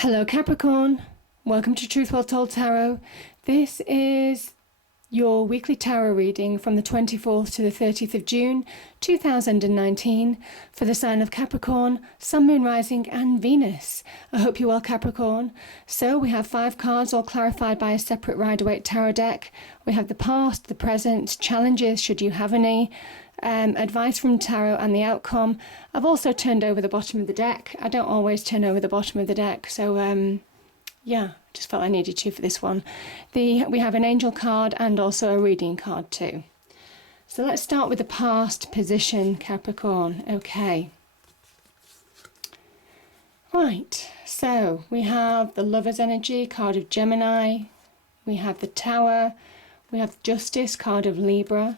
Hello Capricorn, welcome to Truth Well Told Tarot. This is your weekly tarot reading from the 24th to the 30th of June 2019 for the sign of Capricorn, Sun, Moon, Rising and Venus. I hope you're well, Capricorn. So we have 5 cards all clarified by a separate Rider-Waite tarot deck. We have the past, the present, challenges should you have any, advice from tarot and the outcome. I've also turned over the bottom of the deck. I don't always turn over the bottom of the deck, so yeah, just felt I needed to for this one. We have an angel card and also a reading card too. So let's start with the past position, Capricorn. Okay. Right, so we have the Lover's energy, card of Gemini. We have the Tower. We have Justice, card of Libra.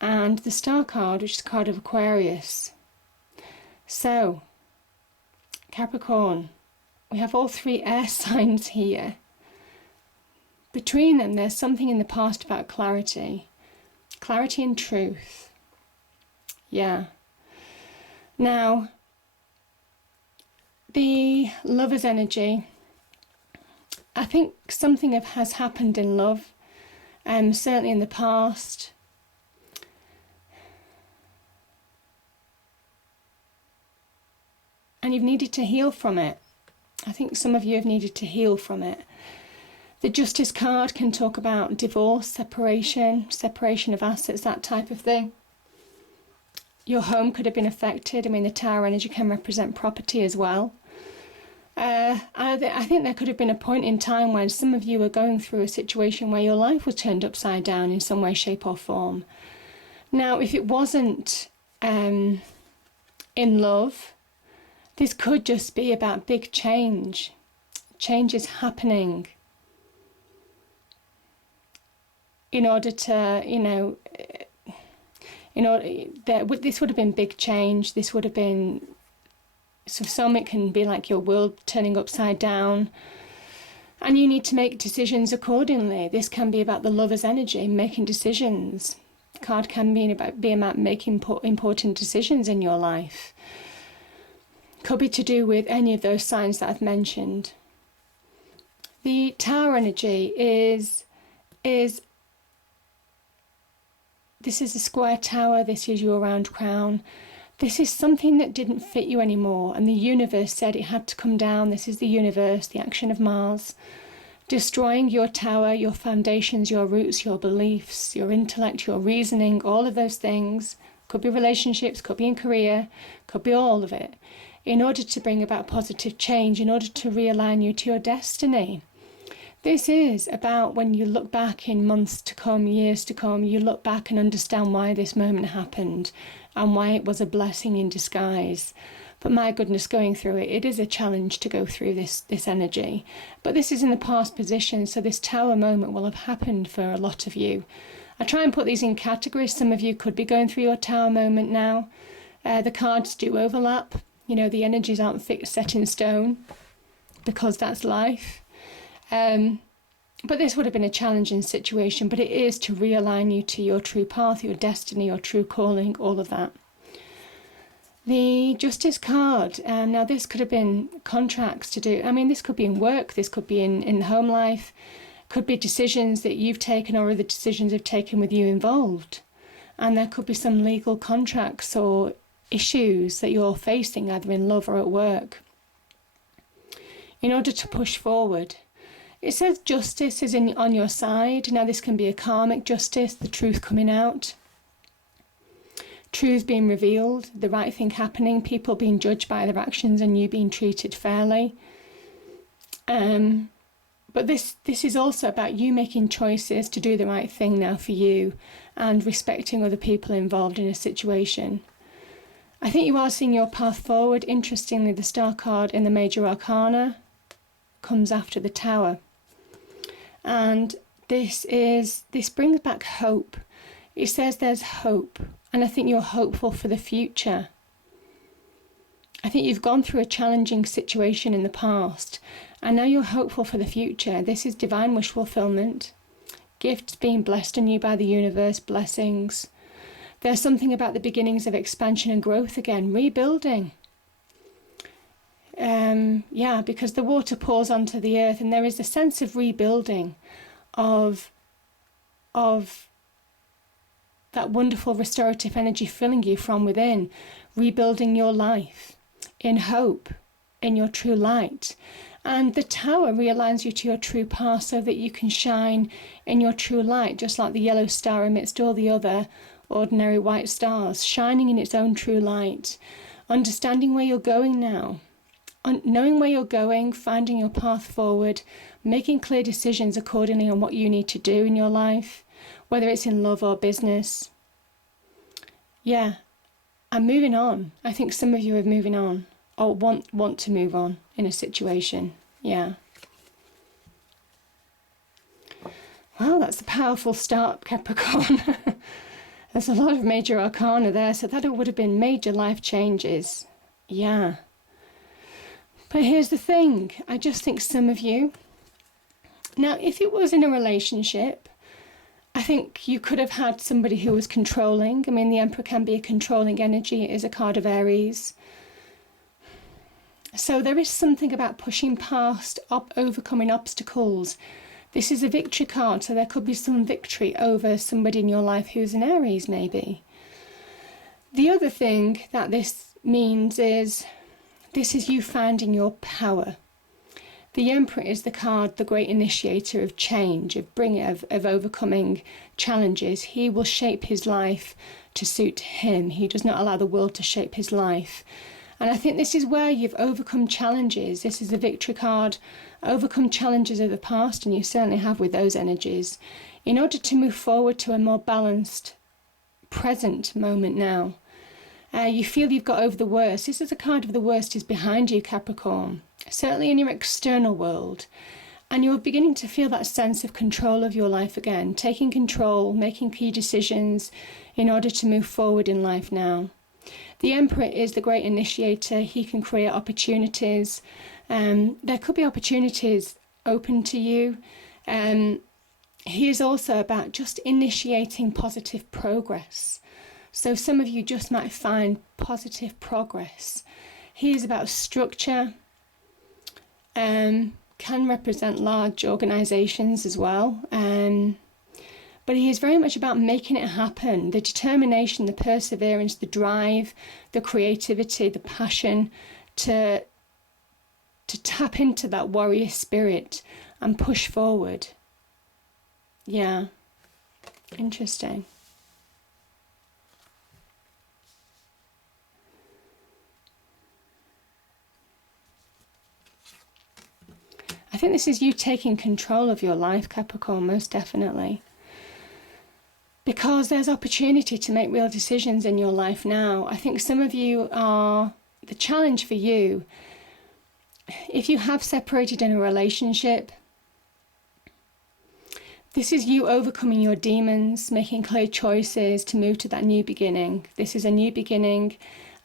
And the Star card, which is a card of Aquarius. So, Capricorn, we have all 3 air signs here. Between them, there's something in the past about clarity. Clarity and truth. Yeah. Now, the Lover's energy, I think something has happened in love, certainly in the past. And you've needed to heal from it. I think some of you have needed to heal from it. The Justice card can talk about divorce, separation of assets, that type of thing. Your home could have been affected. I mean, the Tower energy can represent property as well. I think there could have been a point in time when some of you were going through a situation where your life was turned upside down in some way, shape or form. Now, if it wasn't in love, this could just be about big change. Change is happening in order to, this would have been big change. This would have been, so for some it can be like your world turning upside down and you need to make decisions accordingly. This can be about the Lover's energy, making decisions. The card can be about making important decisions in your life. Could be to do with any of those signs that I've mentioned. The Tower energy is this is a square tower, this is your round crown. This is something that didn't fit you anymore, and the universe said it had to come down. This is the universe, the action of Mars, destroying your tower, your foundations, your roots, your beliefs, your intellect, your reasoning, all of those things. Could be relationships, could be in career, could be all of it, in order to bring about positive change, in order to realign you to your destiny. This is about when you look back in months to come, years to come, you look back and understand why this moment happened and why it was a blessing in disguise. But my goodness, going through it, it is a challenge to go through this energy. But this is in the past position, so this Tower moment will have happened for a lot of you. I try and put these in categories. Some of you could be going through your Tower moment now. The cards do overlap. You know, the energies aren't fixed, set in stone, because that's life. But this would have been a challenging situation, but it is to realign you to your true path, your destiny, your true calling, all of that. The Justice card, now this could have been contracts to do. I mean, this could be in work, this could be in home life, could be decisions that you've taken or other decisions have taken with you involved. And there could be some legal contracts or issues that you're facing either in love or at work. In order to push forward, it says justice is on your side. Now this can be a karmic justice, the truth coming out, truth being revealed, the right thing happening, people being judged by their actions and you being treated fairly. But this is also about you making choices to do the right thing now for you and respecting other people involved in a situation. I think you are seeing your path forward. Interestingly, the Star card in the Major Arcana comes after the Tower. And this brings back hope. It says there's hope. And I think you're hopeful for the future. I think you've gone through a challenging situation in the past. And now you're hopeful for the future. This is divine wish fulfillment. Gifts being blessed on you by the universe, blessings. There's something about the beginnings of expansion and growth again, rebuilding. Because the water pours onto the earth, and there is a sense of rebuilding of that wonderful restorative energy filling you from within, rebuilding your life in hope, in your true light. And the tower realigns you to your true path so that you can shine in your true light, just like the yellow star amidst all the other ordinary white stars, shining in its own true light, understanding where you're going now, knowing where you're going, finding your path forward, making clear decisions accordingly on what you need to do in your life, whether it's in love or business. Yeah, I'm moving on. I think some of you are moving on, or want to move on in a situation. Yeah. Well, that's a powerful start, Capricorn. There's a lot of major arcana there, so that would have been major life changes. Yeah. But here's the thing. I just think some of you... Now, if it was in a relationship, I think you could have had somebody who was controlling. I mean, the Emperor can be a controlling energy. It is a card of Aries. So there is something about pushing past, overcoming obstacles. This is a victory card, so there could be some victory over somebody in your life who's an Aries, maybe. The other thing that this means is, this is you finding your power. The Emperor is the card, the great initiator of change, of overcoming challenges. He will shape his life to suit him. He does not allow the world to shape his life. And I think this is where you've overcome challenges. This is the victory card. Overcome challenges of the past, and you certainly have with those energies, in order to move forward to a more balanced present moment now. You feel you've got over the worst. This is a card of the worst is behind you, Capricorn. Certainly in your external world. And you're beginning to feel that sense of control of your life again. Taking control, making key decisions in order to move forward in life now. The Emperor is the great initiator. He can create opportunities. There could be opportunities open to you. He is also about just initiating positive progress. So some of you just might find positive progress. He is about structure, can represent large organisations as well. But he is very much about making it happen. The determination, the perseverance, the drive, the creativity, the passion to tap into that warrior spirit and push forward. Yeah, interesting. I think this is you taking control of your life, Capricorn, most definitely. Because there's opportunity to make real decisions in your life now. I think some of you are, the challenge for you, if you have separated in a relationship, this is you overcoming your demons, making clear choices to move to that new beginning. This is a new beginning.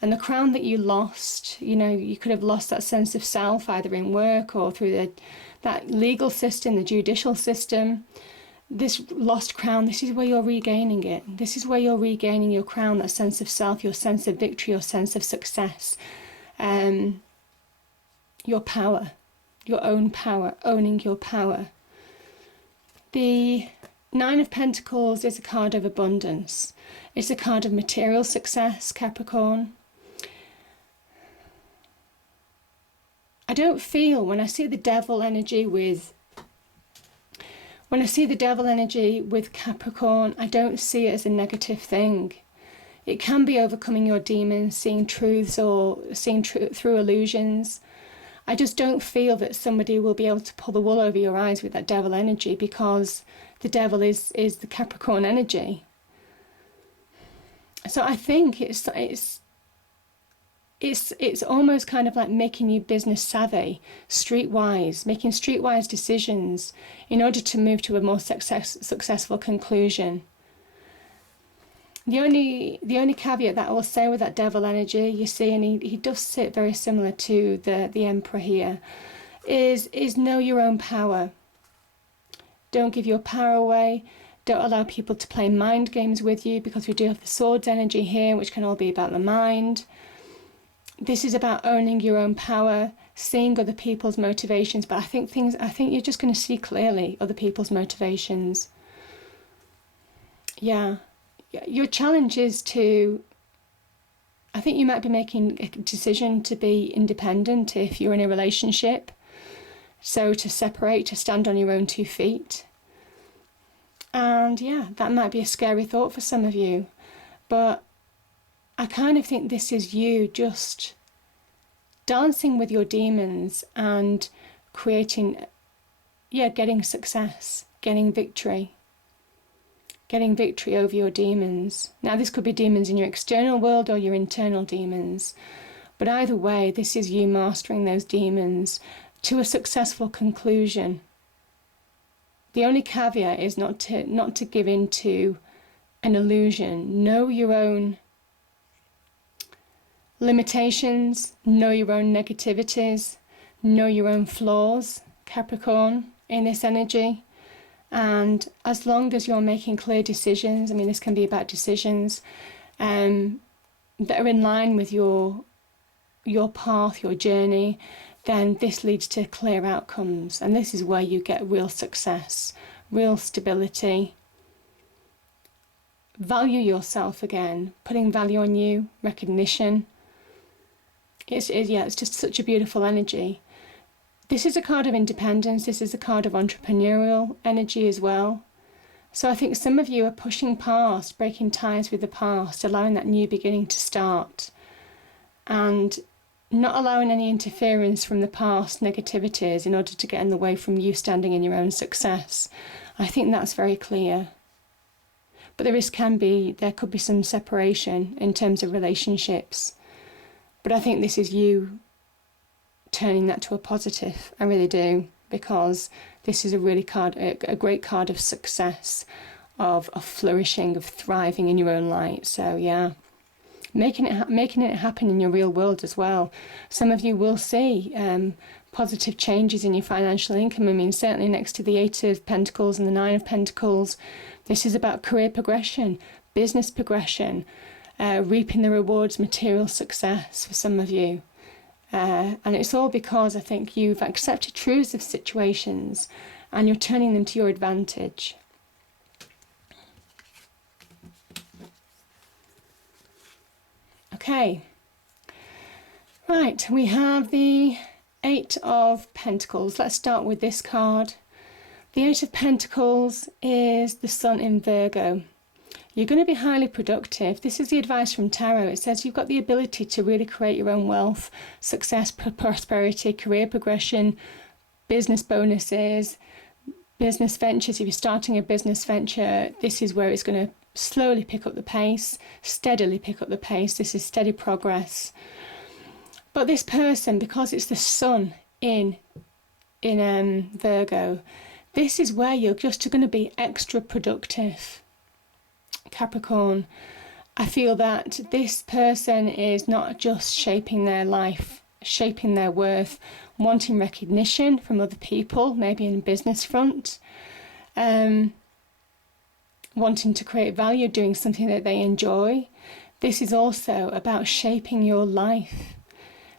And the crown that you lost, you could have lost that sense of self either in work or through that legal system, the judicial system. This lost crown, this is where you're regaining it. This is where you're regaining your crown, that sense of self, your sense of victory, your sense of success, your power, your own power, owning your power. The Nine of Pentacles is a card of abundance. It's a card of material success, Capricorn. I don't feel, when I see the devil energy with Capricorn, I don't see it as a negative thing. It can be overcoming your demons, seeing truths or seeing through illusions. I just don't feel that somebody will be able to pull the wool over your eyes with that devil energy, because the devil is the Capricorn energy. So I think it's almost kind of like making you business savvy, streetwise, making streetwise decisions in order to move to a more successful conclusion. The only caveat that I will say with that devil energy, you see, and he does sit very similar to the Emperor here, is know your own power. Don't give your power away. Don't allow people to play mind games with you, because we do have the swords energy here, which can all be about the mind. This is about owning your own power, seeing other people's motivations, but I think you're just going to see clearly other people's motivations. Yeah. Your challenge is I think you might be making a decision to be independent if you're in a relationship. So to separate, to stand on your own 2 feet. And yeah, that might be a scary thought for some of you. But I kind of think this is you just dancing with your demons and creating, getting success, getting victory over your demons. Now, this could be demons in your external world or your internal demons. But either way, this is you mastering those demons to a successful conclusion. The only caveat is not to give in to an illusion. Know your own limitations, know your own negativities, know your own flaws, Capricorn, in this energy. And as long as you're making clear decisions, I mean, this can be about decisions that are in line with your path, your journey, then this leads to clear outcomes. And this is where you get real success, real stability. Value yourself again, putting value on you, recognition. It's just such a beautiful energy. This is a card of independence. This is a card of entrepreneurial energy as well. So I think some of you are pushing past, breaking ties with the past, allowing that new beginning to start, and not allowing any interference from the past negativities in order to get in the way from you standing in your own success. I think that's very clear. But there could be some separation in terms of relationships. But I think this is you turning that to a positive. I really do, because this is a great card of success, of flourishing, of thriving in your own light. So yeah, making it happen in your real world as well. Some of you will see positive changes in your financial income. I mean, certainly next to the 8 of Pentacles and the 9 of Pentacles, this is about career progression, business progression, reaping the rewards, material success for some of you. And it's all because I think you've accepted truths of situations and you're turning them to your advantage. Okay. Right, we have the 8 of Pentacles. Let's start with this card. The 8 of Pentacles is the Sun in Virgo. You're going to be highly productive. This is the advice from Tarot. It says you've got the ability to really create your own wealth, success, prosperity, career progression, business bonuses, business ventures. If you're starting a business venture, this is where it's going to slowly pick up the pace, steadily pick up the pace. This is steady progress. But this person, because it's the Sun in Virgo, this is where you're just going to be extra productive. Capricorn, I feel that this person is not just shaping their life, shaping their worth, wanting recognition from other people, maybe in business front, wanting to create value, doing something that they enjoy. This is also about shaping your life.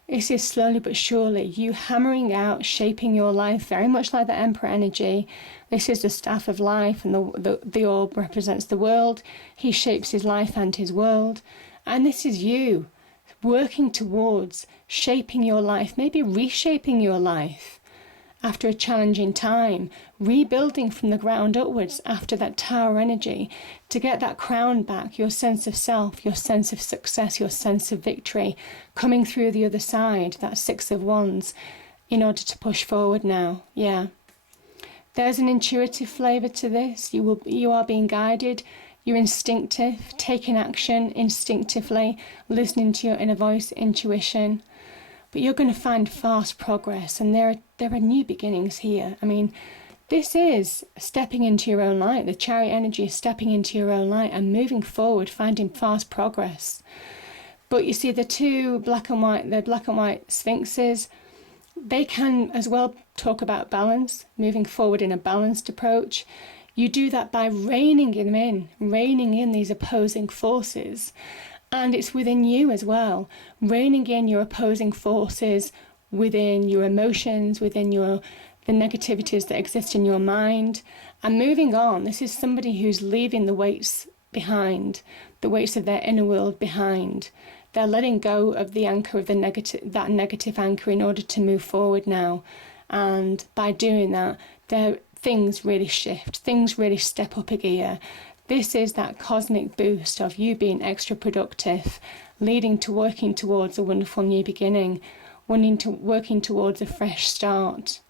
This is slowly but surely you hammering out, shaping your life, very much like the Emperor energy. This is the staff of life, and the orb represents the world. He shapes his life and his world. And this is you working towards shaping your life, maybe reshaping your life after a challenging time, rebuilding from the ground upwards after that Tower energy to get that crown back, your sense of self, your sense of success, your sense of victory, coming through the other side, that 6 of Wands, in order to push forward now. Yeah. There's an intuitive flavour to this. You are being guided. You're instinctive, taking action instinctively, listening to your inner voice, intuition. But you're going to find fast progress, and there are new beginnings here. I mean, this is stepping into your own light. The Chariot energy is stepping into your own light and moving forward, finding fast progress. But you see, the black and white sphinxes, they can as well talk about balance, moving forward in a balanced approach. You do that by reining in these opposing forces. And it's within you as well, reining in your opposing forces within your emotions, within the negativities that exist in your mind, and moving on. This is somebody who's leaving the weights behind, the weights of their inner world behind. They're letting go of the anchor of that negative anchor in order to move forward now. And by doing that, things really shift, things really step up a gear. This is that cosmic boost of you being extra productive, leading to working towards a wonderful new beginning, working towards a fresh start.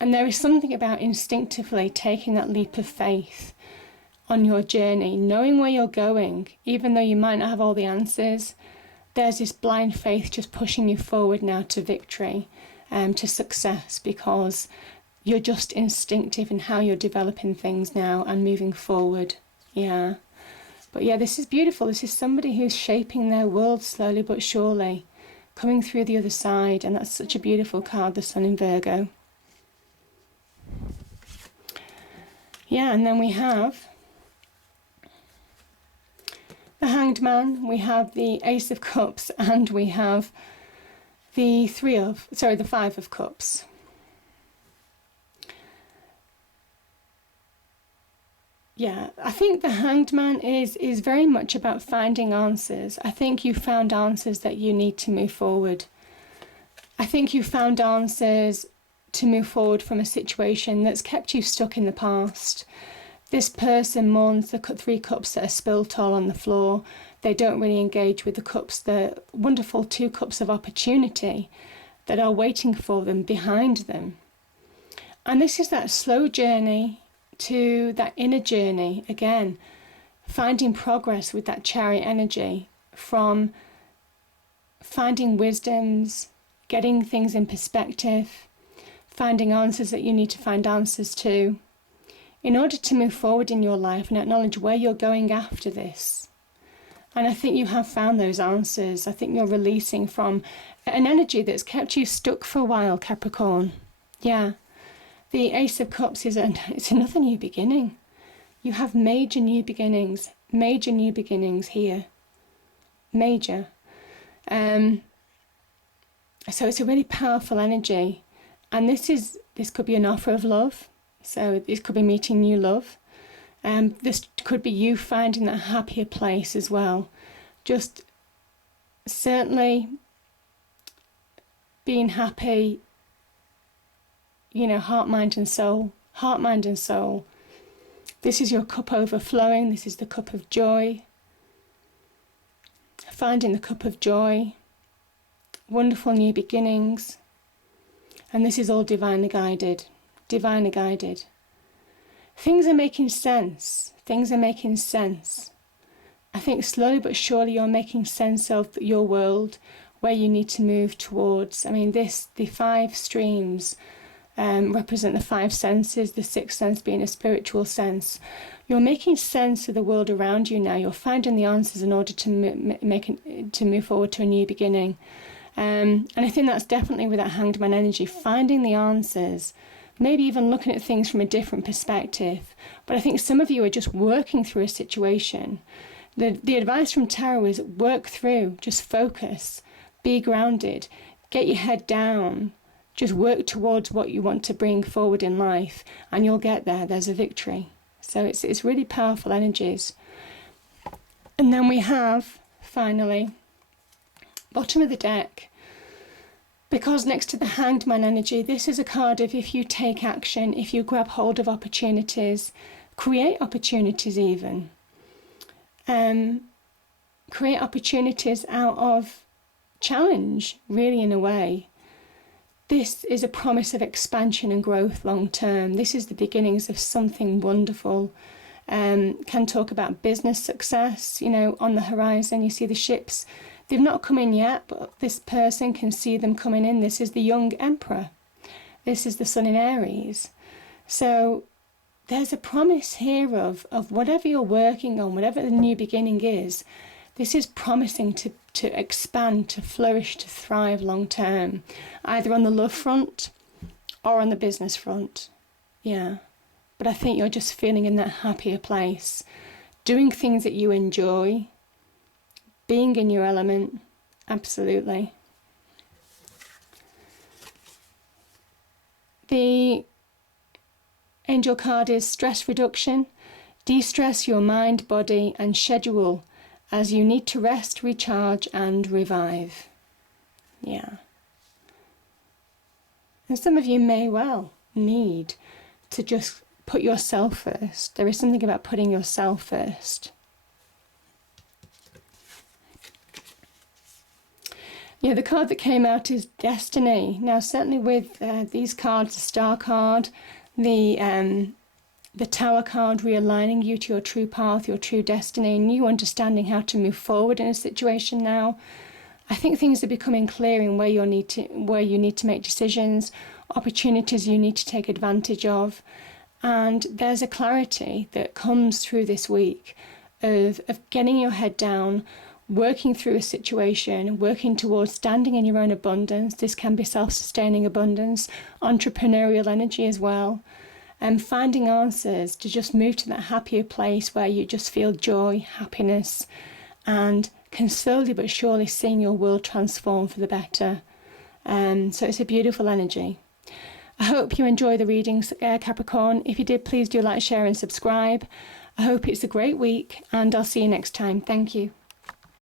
And there is something about instinctively taking that leap of faith on your journey, knowing where you're going, even though you might not have all the answers. There's this blind faith just pushing you forward now to victory, to success, because you're just instinctive in how you're developing things now and moving forward. Yeah. But yeah, this is beautiful. This is somebody who's shaping their world slowly but surely, coming through the other side. And that's such a beautiful card, the Sun in Virgo. Yeah, and then we have the Hanged Man, we have the Ace of Cups, and we have the Five of Cups. Yeah, I think the Hanged Man is very much about finding answers. I think you found answers that you need to move forward. I think you found answers to move forward from a situation that's kept you stuck in the past. This person mourns the 3 cups that are spilt all on the floor. They don't really engage with the cups, the wonderful 2 cups of opportunity that are waiting for them behind them. And this is that slow journey to that inner journey, again, finding progress with that Chariot energy, from finding wisdoms, getting things in perspective, finding answers that you need to find answers to, in order to move forward in your life and acknowledge where you're going after this. And I think you have found those answers. I think you're releasing from an energy that's kept you stuck for a while, Capricorn. Yeah. The Ace of Cups it's another new beginning. You have major new beginnings here. Major. So it's a really powerful energy. And this could be an offer of love. So this could be meeting new love. This could be you finding that happier place as well. Just certainly being happy, heart, mind and soul. Heart, mind and soul. This is your cup overflowing. This is the cup of joy. Finding the cup of joy. Wonderful new beginnings. And this is all divinely guided. Divinely guided. Things are making sense. Things are making sense. I think slowly but surely you're making sense of your world, where you need to move towards. I mean, the 5 streams represent the 5 senses, the 6th sense being a spiritual sense. You're making sense of the world around you now. You're finding the answers in order to move forward to a new beginning. And I think that's definitely with that Hanged Man energy, finding the answers, maybe even looking at things from a different perspective. But I think some of you are just working through a situation. The advice from Tarot is work through, just focus, be grounded, get your head down, just work towards what you want to bring forward in life, and you'll get there. There's a victory. So it's really powerful energies. And then we have, finally, bottom of the deck, because next to the Hanged Man energy, this is a card of if you take action, if you grab hold of opportunities, create opportunities even. Create opportunities out of challenge, really, in a way. This is a promise of expansion and growth long term. This is the beginnings of something wonderful. Can talk about business success, on the horizon. You see the ships. They've not come in yet, but this person can see them coming in. This is the young emperor. This is the Sun in Aries. So there's a promise here of whatever you're working on, whatever the new beginning is, this is promising to expand, to flourish, to thrive long term, either on the love front or on the business front. Yeah. But I think you're just feeling in that happier place, doing things that you enjoy, being in your element. Absolutely. The angel card is stress reduction. De-stress your mind, body and schedule as you need to rest, recharge and revive. Yeah. And some of you may well need to just put yourself first. There is something about putting yourself first. Yeah, the card that came out is Destiny. Now, certainly with these cards, the Star card, the Tower card, realigning you to your true path, your true destiny, and you understanding how to move forward in a situation now. I think things are becoming clear in where you need to make decisions, opportunities you need to take advantage of. And there's a clarity that comes through this week of getting your head down, working through a situation, working towards standing in your own abundance. This can be self-sustaining abundance, entrepreneurial energy as well, and finding answers to just move to that happier place where you just feel joy, happiness, and can slowly but surely seeing your world transform for the better. So it's a beautiful energy. I hope you enjoy the readings, Capricorn. If you did, please do like, share and subscribe. I hope it's a great week and I'll see you next time. Thank you.